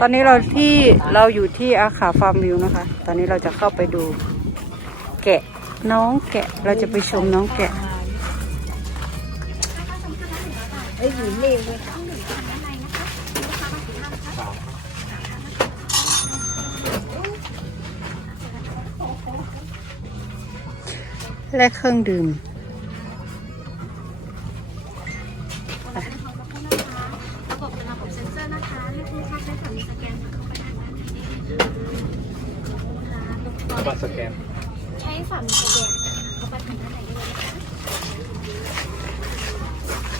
ตอนนี้เราที่เราอยู่ที่อาคาฟาร์มวิวนะคะ ตอนนี้เราจะเข้าไปดู แกะน้องแกะ เราจะไปชมน้องแกะไอ้ยอยู่นี่เว้ยและเครื่องดื่ม เป็นระบบเซ็นเซอร์นะคะ ให้ผู้เข้าใช้สำนีสแกนเข้าไปด้านในได้บัตรสแกน ใช้สำนีสแกนเข้าไปทางด้านในได้เลยนะคะ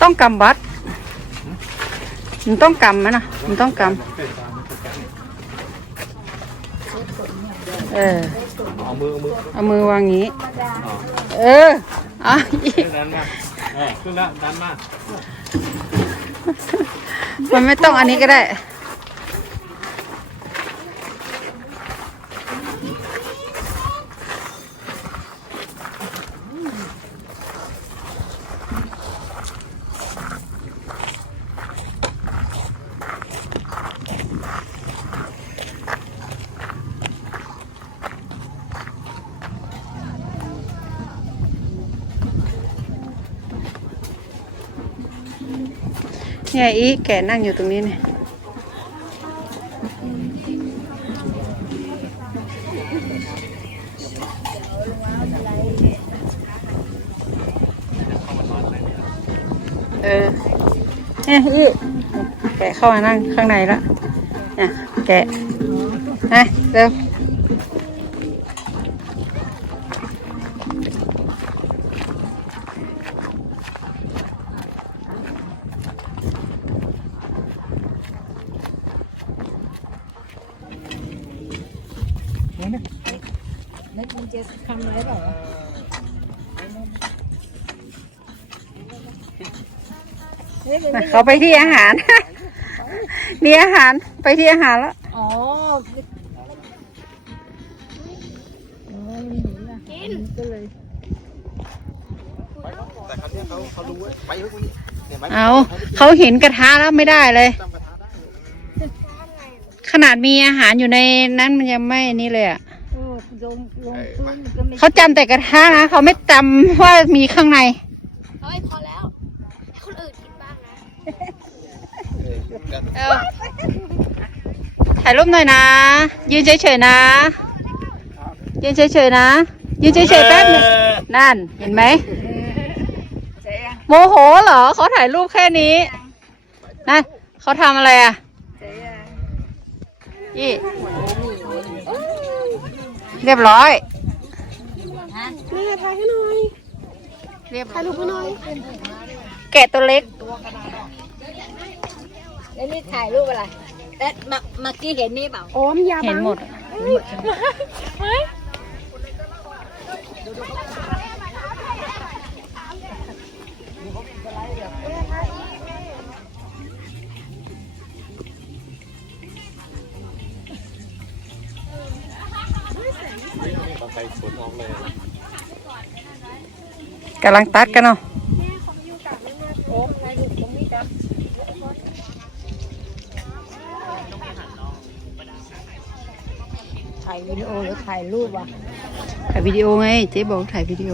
ต้องกำบัตรมันต้องกำไหมนะมันต้องกำเออ เอามือเอามือเอามือวางงี้อ๋อเอออะอีกขึ้นดันมาเออขึ้นแล้วดันมา มันไม่ต้องอันนี้ก็ได้ เนี่ยอีแกนั่งอยู่ตรงนี้เนี่ยเออเนี่ยอีแกะเข้ามานั่งข้างในละเนี่ยแกะนะเร็ว แล้วมึงจะทำอะไรเปล่าเฮ้ยมันนะไม่เขาไปที่อาหาร มีอาหารไปที่อาหารแล้ว อ๋ออ๋อมันเห็นละกินก็เลยแต่ครั้นี้เขาเขารู้ว่าไปเฮ้ยเนี่ยไปเอาเขาเห็นกระทะแล้วไม่ได้เลย จำกระทะได้ ข นาดมีอาหารอยู่ในนั้นมันยังไม่นี่เลยอะโอ้ลงลงพื้นมันก็ไม่เขาจำแต่กระทะนะเขาไม่จำว่ามีข้างใน เฮ้ยพอแล้วให้คนอื่นกินบ้างนะ เออกันเออถ่ายรูปหน่อยนะ ยืนเฉยๆนะ ยืนเฉยๆนะ ยืนเฉยๆแป๊บหนึงนั่น เห็นไหมใช่ยังโมโหเหรอเขาถ่ายรูปแค่นี้นะเขาทำอะไรอะใช่ยัง ยี่เรียบร้อยนี่ไงถ่ายให้หน่อยเรียบร้ถ่าอยยรูปให้หน่อย แกะตัวเล็กแล้วนี่ถ่ายรูปอะไรเอ๊ะเมื่อเมื่อกี้เห็นนี่เปล่าโอ้มยาเห็บันงหมดเฮ้ ยตอนไปสวนออกเลยกำลังตัดกันเนาะโอ้ถ่ายรูปตรงนี้จ้ะถ่ายวิดีโอหรือถ่ายรูปวะถ่ายวิดีโอไงเจ๊บอกถ่ายวิดีโอ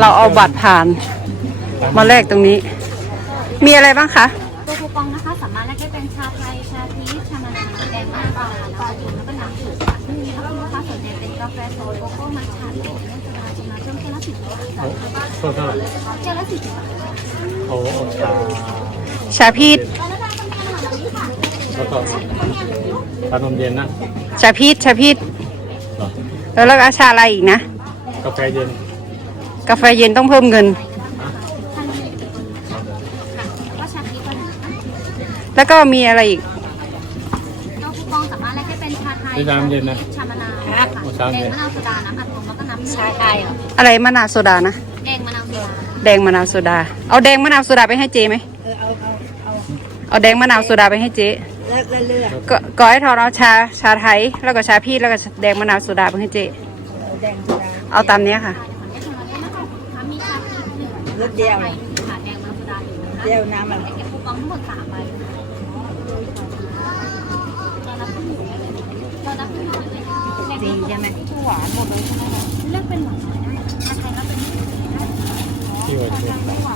เราเอาบัตรผ่าน มาแลกตรงนี้ มีอะไรบ้างคะตัวคูปองนะคะสามารถแลกได้เป็นชาไทยชาพีชชามะนาวแดงมะนาวแล้วก็ดื่มแล้วก็น้ำดื่มค่ะถ้าคุณลูกค้าสนใจเป็นกาแฟโซดโกโก้มัทฉะหรือเรื่องจะมาจะมาเพิ่มแค่ละสิบบาทค่ะโทษเท่าไหร่แค่ละสิบบาทโอ้โหชาชาพีชแล้วนะคะตรงนี้ค่ะแล้วก็ชานมเย็นนะชาพีชชาพีชเหรอแล้วแล้วก็ชาอะไรอีกนะกาแฟเย็น กาแฟเย็นต้องเพิ่มเงินก็ชาพีชก็ได้นะคะแล้วก็มีอะไรอีกก็คูปองสามารถแลกได้เป็นชาไทยนี่น้ำเย็นนะชามะนาวค่ะโอ้ชามแดเย็งนมะนาวโซดาน้ำอัดลมแล้วก็น้ำชาไทยอะไรมะนาวโซดานะแดงมะนาวโซดาแดงมะนาวโซดา เอาแดงมะนาวโซดาไปให้เจไหมเออเอาเอาเอาเอาแดงมะนาวโซดาไปให้เจเลือกเลือกก็ก็ให้ทอนเอาชาชาไทยแล้วก็ชาพีชแล้วก็แดงมะนาวโซดาไปให้เจแดงสุดาเอาตามเนี้ยค่ะมีชาพี ชหนึ่งเลือกเดียวไทยค่ะแดงมะนาวโซดาหนึ่งนะคะเดียวน้ำมันเก็บคูปองทั้งหมดสามใบตอนรับขึ้นอยู่ได้เลยตอนรับขึ้นอยู่ได้เลยดีใช่ไหมหวานหมดเลยใช่ไหมเลือกเป็นหวานน้อยได้ชาไทยรับเป็นที่ว่าเย็น